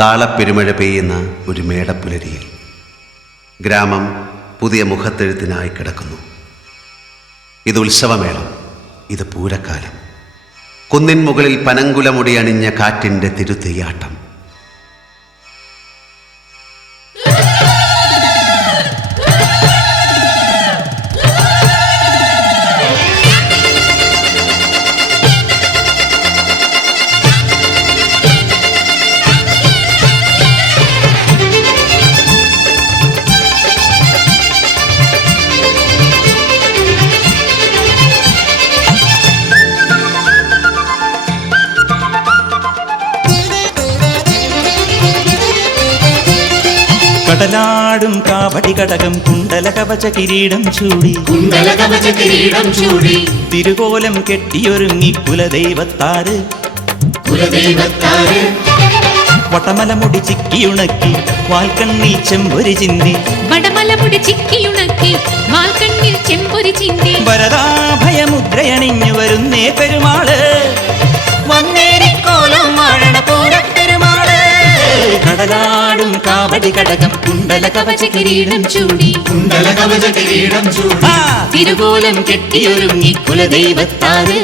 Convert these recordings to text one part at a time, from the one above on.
താളപ്പെരുമഴ പെയ്യുന്ന ഒരു മേടപ്പുലരിയിൽ ഗ്രാമം പുതിയ മുഖത്തെഴുത്തിനായി കിടക്കുന്നു. ഇത് ഉത്സവമേളം, ഇത് പൂരക്കാലം. കുന്നിൻ മുകളിൽ പനങ്കുലമുടി അണിഞ്ഞ കാറ്റിൻ്റെ തിരുതെയ്യാട്ടം. കടലാടും കാവടി കടകം കുണ്ടല കവച കിരീടം ചൂടി തിരുകോലം കെട്ടിയൊരുങ്ങി കുലദൈവത്താര് വടമലമുടി ചിക്കിയുണക്കി വാൽക്കണ്ണിൽ ചെമ്പൊരി ചിന്തി വരദാഭയമുദ്രയണിഞ്ഞു വരുന്നേ പെരുമാള് വന്നേരിക്കോലം വാഴണ പൂരപ്പെരുമാള്. കടലാടും കാവടി കടകം കുണ്ടല കവച കിരീടം ചൂടി തിരുകോലം കെട്ടിയൊരുങ്ങി കുലദൈവത്താര്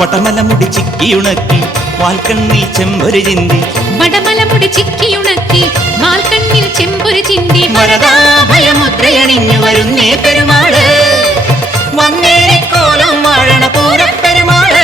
വടമലമുടി ചിക്കിയുണക്കി വാൽക്കണ്ണിൽ ചെമ്പൊരി ചിന്തി വരദാഭയമുദ്രയണിഞ്ഞു വരുന്നേ പെരുമാള് വന്നേരിക്കോലം വാഴണ പൂരപ്പെരുമാള്.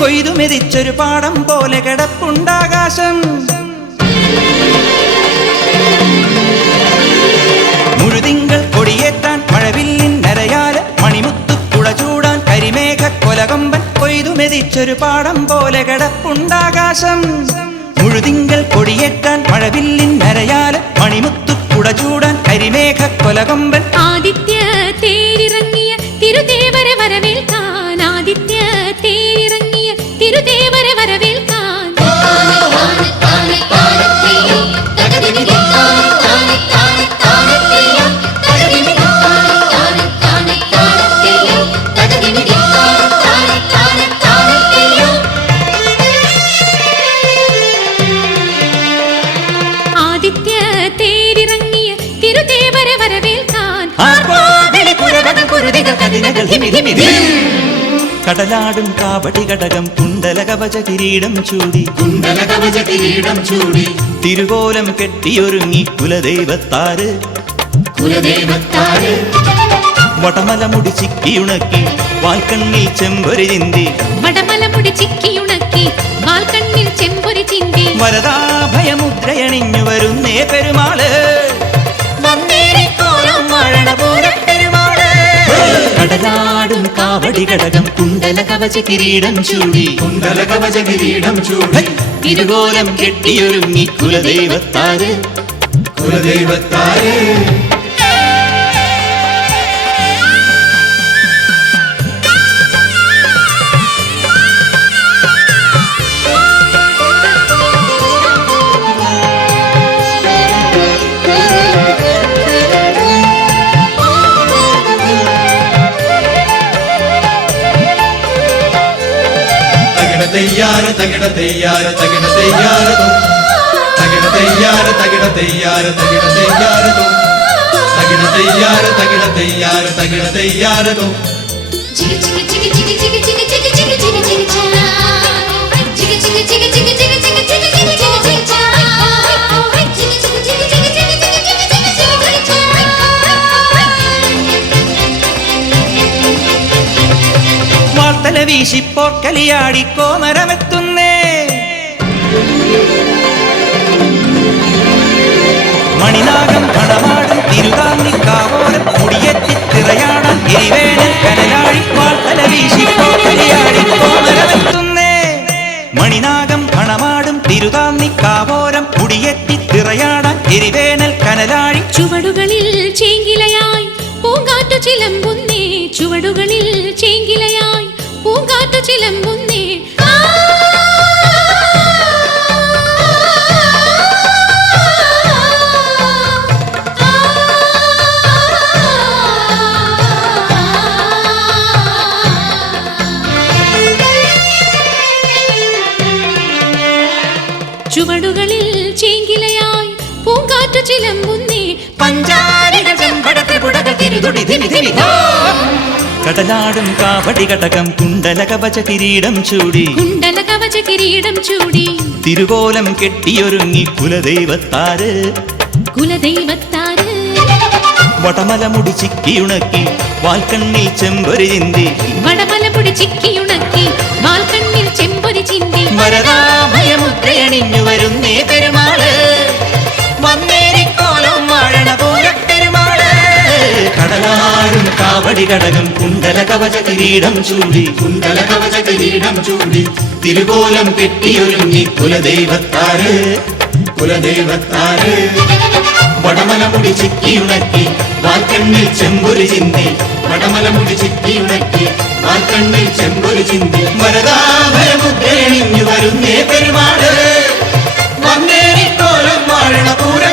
കൊയ്തുമെതിച്ചൊരു പാടം പോലെ കിടപ്പുണ്ടാകാശം, മുഴുതിങ്കൾ കൊടിയേറ്റാൻ മഴവില്ലിൻ നരയാല് മണിമുത്തുക്കുട ചൂടാൻ കരിമേഘ കൊലകൊമ്പൻ. കൊയ്തുമെതിച്ചൊരു പാടം പോലെ കിടപ്പുണ്ടാകാശം, മുഴുതിങ്കൾ കൊടിയേറ്റാൻ മഴവില്ലിൻ നരയാല് മണിമുത്തുക്കുട ചൂടാൻ കരിമേഘ കൊലകൊമ്പൻ. ആദിത്യ തേരിറങ്ങിയ തിരുദേവരെ വരവേൽക്കാൻ, ആദിത്യ തേരിറങ്ങിയ തിരുദേവരെ വരവേൽക്കാൻ. ആദിത്യ തേരിറങ്ങിയ തിരുദേവരെ വരവേൽക്കാൻ. കടലാടും കാവടി കടകം കുണ്ടല കവച കിരീടം ചൂടി തിരുകോലം കെട്ടിയൊരുങ്ങി കുലദൈവത്താര് വടമലമുടി ചിക്കിയുണക്കി വാൽക്കണ്ണിൽ ചെമ്പൊരി ചിന്തി വരദാഭയമുദ്രയണിഞ്ഞു വരുന്നേ പെരുമാള് വന്നേരിക്കോലം വാഴണ പൂരപ്പെരുമാള്. കടലാടും കാവടി കടകം കുണ്ടല കവച കിരീടം ചൂടി തിരുകോലം കെട്ടിയൊരുങ്ങി കുലദൈവത്താര് തയ്യാറ് തകിട തയ്യാറ് തകിട തയ്യാറ് തകിട തയ്യാറ് തകിട തയ്യാറ് തകിട തയ്യാറ് തകിട തയ്യാറ് തകിട തയ്യാറ് തകിട തയ്യാറ് വീശിപ്പോൾ കലിയാടി കോമരമെത്തുന്നേ. മണിനാഗം പണമാടും തിരുതാന്നിക്കാവോരം മുടിയെത്തി തിറയാടാൻ എരിവേണൽ കനലാഴി വാൾത്തല വീശിപ്പോൾ കലിയാടി കോമരമെത്തുന്നേ. മണിനാഗം പണമാടും തിരുതാന്നിക്കാവോരം മുടിയെത്തി തിറയാടാൻ എരിവേണൽ കനലാഴി. ചുവടുകളിൽ ചേങ്കിലയായി പൂങ്കാറ്റു ചിലമ്പുന്നേ, ചുവടുകളിൽ ചേങ്കിലയായി പൂങ്കാറ്റു ചിലമ്പുന്നേ. ചുവടുകളിൽ ചേങ്കിലയായി പൂങ്കാറ്റു ചിലമ്പുന്നേ. പഞ്ചാരികൾ ചെമ്പടത്തിൽ പുടകൾ തിരുതുടി ധിമി ധിമി ധോ. കടലാടും കാവടി കടകം കുണ്ടല കവച കിരീടം ചൂടി, കുണ്ടല കവച കിരീടം ചൂടി, തിരുകോലം കെട്ടിയൊരുങ്ങി കുലദൈവത്താര്, കുലദൈവത്താര്. വടമല മുടി ചിക്കിയുണക്കി വാൽക്കണ്ണിൽ ചെമ്പൊരു ചിന്തി, വടമലമുടി ചിക്കിയുണക്കി വാൽക്കണ്ണിൽ ചെമ്പൊരു ചിന്തി. വരദാഭയമുദ്രയണിഞ്ഞു വരുന്നേ പെരുമാള്, വന്നേരിക്കോലം വാഴണ പൂരപ്പെരുമാള്. കടലാടും കാവടി കടകം കുണ്ടല കവച കിരീടം ചൂടി, കുണ്ടല കവച കിരീടം ചൂടി, തിരുകോലം കെട്ടിയൊരുങ്ങി കുലദൈവത്താര്, കുലദൈവത്താര്. വടമല മുടി ചിക്കിയുണക്കി വാൽക്കണ്ണിൽ ചെമ്പൊരു ചിന്തി, വടമല മുടി ചിക്കിയുണക്കി വാൽക്കണ്ണിൽ ചെമ്പൊരു ചിന്തി. വരദാഭയമുദ്രയണിഞ്ഞു വരുന്നേ പെരുമാള്, വന്നേരിക്കോലം വാഴണ പൂര